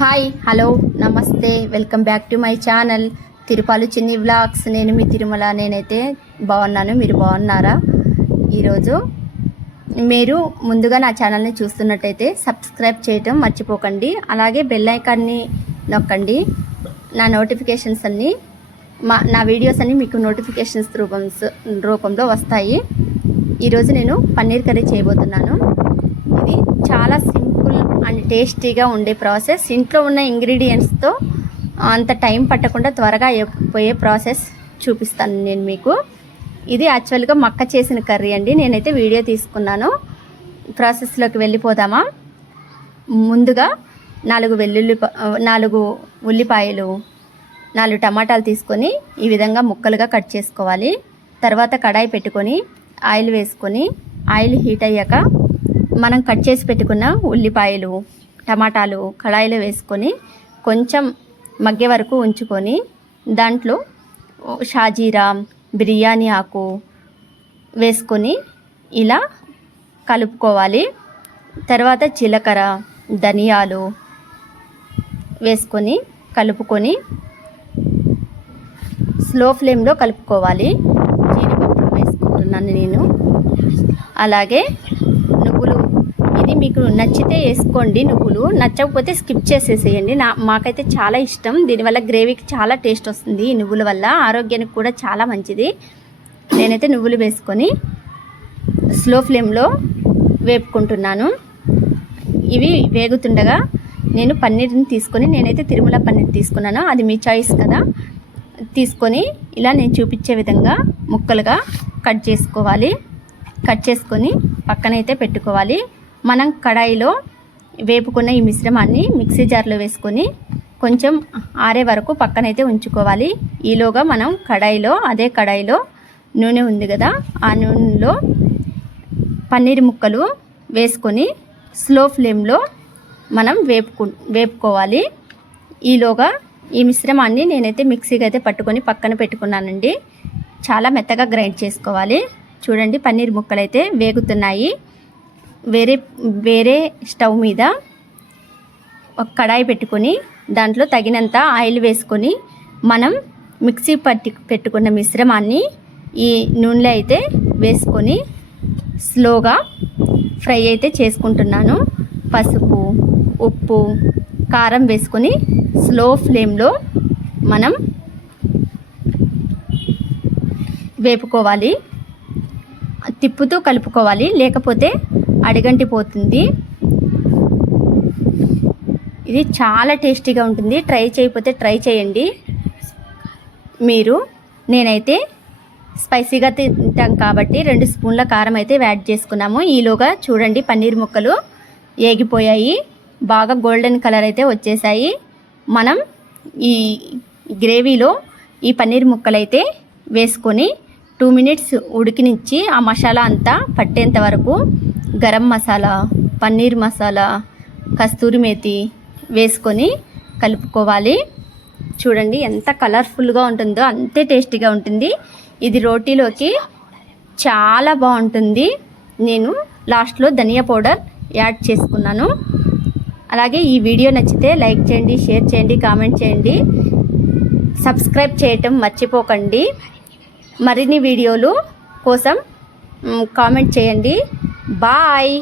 Hi hello నమస్తే welcome back to my channel Tirupalu చిన్ని vlogs. నేను మీ తిరుమల. నేనైతే బాగున్నాను, మీరు బాగున్నారా? ఈరోజు మీరు ముందుగా నా ఛానల్ని చూస్తున్నట్టయితే సబ్స్క్రైబ్ చేయటం మర్చిపోకండి. అలాగే బెల్ ఐకాన్ని నొక్కండి. నా నోటిఫికేషన్స్ అన్నీ నా వీడియోస్ అన్నీ మీకు నోటిఫికేషన్స్ రూపంలో వస్తాయి. ఈరోజు నేను పన్నీర్ కర్రీ చేయబోతున్నాను. ఇది చాలా సింపుల్ అండ్ టేస్టీగా ఉండే ప్రాసెస్. ఇంట్లో ఉన్న ఇంగ్రీడియంట్స్తో అంత టైం పట్టకుండా త్వరగా అయిపోయే ప్రాసెస్ చూపిస్తాను నేను మీకు. ఇది యాక్చువల్గా మక్క చేసిన కర్రీ అండి. నేనైతే వీడియో తీసుకున్నాను. ప్రాసెస్లోకి వెళ్ళిపోదామా? ముందుగా 4 ఉల్లిపాయలు, 4 టమాటాలు తీసుకొని ఈ విధంగా ముక్కలుగా కట్ చేసుకోవాలి. తర్వాత కడాయి పెట్టుకొని ఆయిల్ వేసుకొని ఆయిల్ హీట్ అయ్యాక మనం కట్ చేసి పెట్టుకున్న ఉల్లిపాయలు, టమాటాలు కడాయిలో వేసుకొని కొంచెం మగ్గే వరకు ఉంచుకొని దాంట్లో షాజీరా, బిర్యానీ ఆకు వేసుకొని ఇలా కలుపుకోవాలి. తర్వాత జీలకర్ర, ధనియాలు వేసుకొని కలుపుకొని స్లో ఫ్లేమ్లో కలుపుకోవాలి. జీడిపప్పులు వేసుకుంటున్నాను నేను. అలాగే నువ్వులు, ఇది మీకు నచ్చితే వేసుకోండి. నువ్వులు నచ్చకపోతే స్కిప్ చేసేసేయండి. మాకైతే చాలా ఇష్టం. దీనివల్ల గ్రేవీకి చాలా టేస్ట్ వస్తుంది. ఈ నువ్వుల వల్ల ఆరోగ్యానికి కూడా చాలా మంచిది. నేనైతే నువ్వులు వేసుకొని స్లో ఫ్లేమ్లో వేపుకుంటున్నాను. ఇవి వేగుతుండగా నేను పన్నీర్ని తీసుకొని, నేనైతే తిరుమల పన్నీర్ తీసుకున్నాను. అది మీ చాయిస్ కదా. తీసుకొని ఇలా నేను చూపించే విధంగా ముక్కలుగా కట్ చేసుకోవాలి. కట్ చేసుకొని పక్కనైతే పెట్టుకోవాలి. మనం కడాయిలో వేపుకున్న ఈ మిశ్రమాన్ని మిక్సీ జార్లో వేసుకొని కొంచెం ఆరే వరకు పక్కనైతే ఉంచుకోవాలి. ఈలోగా మనం అదే కడాయిలో నూనె ఉంది కదా, ఆ నూనెలో పన్నీర్ ముక్కలు వేసుకొని స్లో ఫ్లేమ్లో మనం వేపుకోవాలి. ఈలోగా ఈ మిశ్రమాన్ని నేనైతే మిక్సీకి అయితే పట్టుకొని పక్కన పెట్టుకున్నానండి. చాలా మెత్తగా గ్రైండ్ చేసుకోవాలి. చూడండి, పన్నీర్ ముక్కలు అయితే వేగుతున్నాయి. వేరే స్టవ్ మీద ఒక కడాయి పెట్టుకొని దాంట్లో తగినంత ఆయిల్ వేసుకొని మనం మిక్సీ పెట్టుకున్న మిశ్రమాన్ని ఈ నూనెలో అయితే వేసుకొని స్లోగా ఫ్రై అయితే చేసుకుంటున్నాను. పసుపు, ఉప్పు, కారం వేసుకొని స్లో ఫ్లేమ్లో మనం వేపుకోవాలి. తిప్పుతూ కలుపుకోవాలి, లేకపోతే అడిగంటిపోతుంది. ఇది చాలా టేస్టీగా ఉంటుంది. ట్రై చేయకపోతే ట్రై చేయండి మీరు. నేనైతే స్పైసీగా తింటాం కాబట్టి 2 స్పూన్ల కారం అయితే యాడ్ చేసుకున్నాము. ఈలోగా చూడండి, పన్నీర్ ముక్కలు ఏగిపోయాయి, బాగా గోల్డెన్ కలర్ అయితే వచ్చేసాయి. మనం ఈ గ్రేవీలో ఈ పన్నీర్ ముక్కలు అయితే వేసుకొని 2 మినిట్స్ ఉడికినిచ్చి ఆ మసాలా అంతా పట్టేంత వరకు గరం మసాలా, పన్నీర్ మసాలా, కస్తూరి మేతి వేసుకొని కలుపుకోవాలి. చూడండి ఎంత కలర్ఫుల్గా ఉంటుందో, అంతే టేస్టీగా ఉంటుంది. ఇది రోటీలోకి చాలా బాగుంటుంది. నేను లాస్ట్లో ధనియా పౌడర్ యాడ్ చేసుకున్నాను. అలాగే ఈ వీడియో నచ్చితే లైక్ చేయండి, షేర్ చేయండి, కామెంట్ చేయండి, సబ్స్క్రైబ్ చేయటం మర్చిపోకండి. మరిన్ని వీడియోలు కోసం కామెంట్ చేయండి. బాయ్.